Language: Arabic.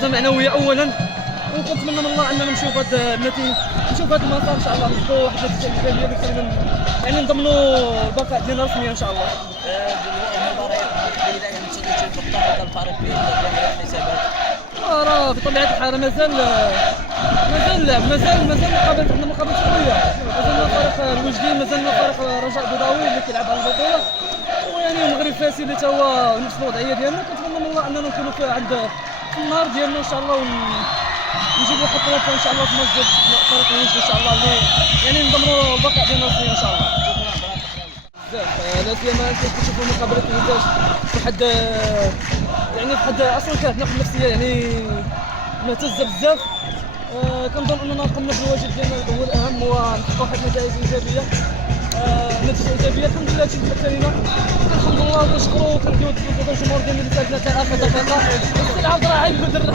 حافزه معنويه اولا، وكنتمنى من الله اننا نمشيو بهذا النتيجه، نشوف هذا المسار ان شاء الله، نحطوا واحد النتيجه ايجابيه اللي تخلينا يعني نضمنوا البقاء ديالنا رسميا ان شاء الله. المباريات الجديده يعني تشوف بالضبط الفرق بين الحسابات. راه بطبيعه الحال مازال اللعب، مازال مقابله، عندنا مقابله قويه، مازالنا فريق الوجدين، مازالنا فريق رجاء بيضاوي اللي كيلعب على البطوله، ويعني المغرب فاسي اللي تا هو نفس الوضعيه ديالنا. كنتمنى من الله اننا نكونوا عند في النهار ديالنا ان شاء الله، ونجيبوا واحد الطريقه ان شاء الله في مسجد فريق الوجد ان شاء الله، اللي يعني نضمنوا البقاء ديالنا ان شاء الله. بزاف لا سيما كنشوفوا مقابله الوداد واحد يعني واحد اصلا كانت ناحيه نفسيه يعني مهتزه بزاف. كنظن اننا قمنا بالواجب ديالنا، هو الاهم هو نحققوا واحد النتائج ايجابيه، نتيجه ايجابيه الحمد لله تجيب لنا. الحمد لله وكنشكروا وكنديو الجمهور ديالنا اللي ساعدنا حتى اخر دقيقه، العاود راه عيب بدر